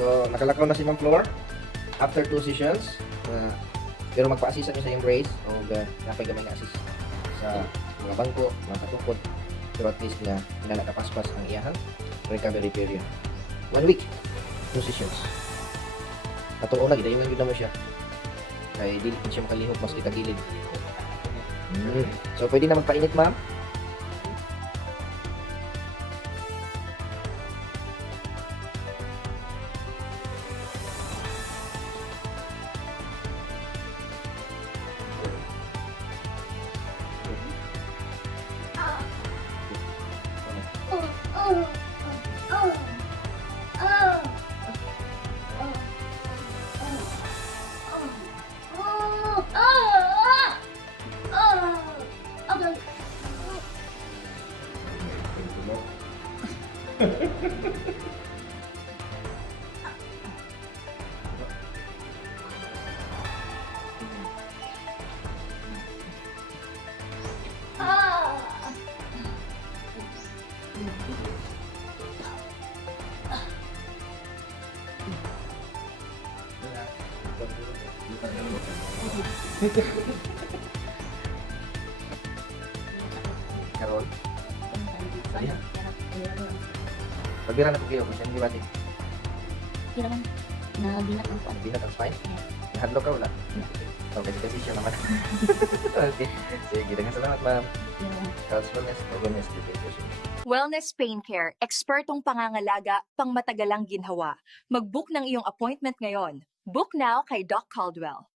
So, nakalakaw na si Ma'am Flor after 2 sessions. Pero magpa-assist niyo sa embrace o napay gamay na assist sa mga bangko, mga katukod. Pero at least na nakapaspas ang iyahang recovery period. 1 week, 2 sessions. Atong una, gidayungan yun naman siya. Kaya di siya makalihok mas kita gilid. So, pwede na magpainit, ma'am. Karon, saya. Pagbira na po kayo kung siya hindi batik. Kira man, nabinat ang kuwan. Binat ang spine. Nahadlo ka wala. Okay, kasi siya naman. Okay. Sige, dengan salamat, ma'am. Health Wellness Education. Wellness Pain Care, ekspertong pangangalaga, pangmatagalang ginhawa. Mag-book ng iyong appointment ngayon. Book now kay Doc Caldwell.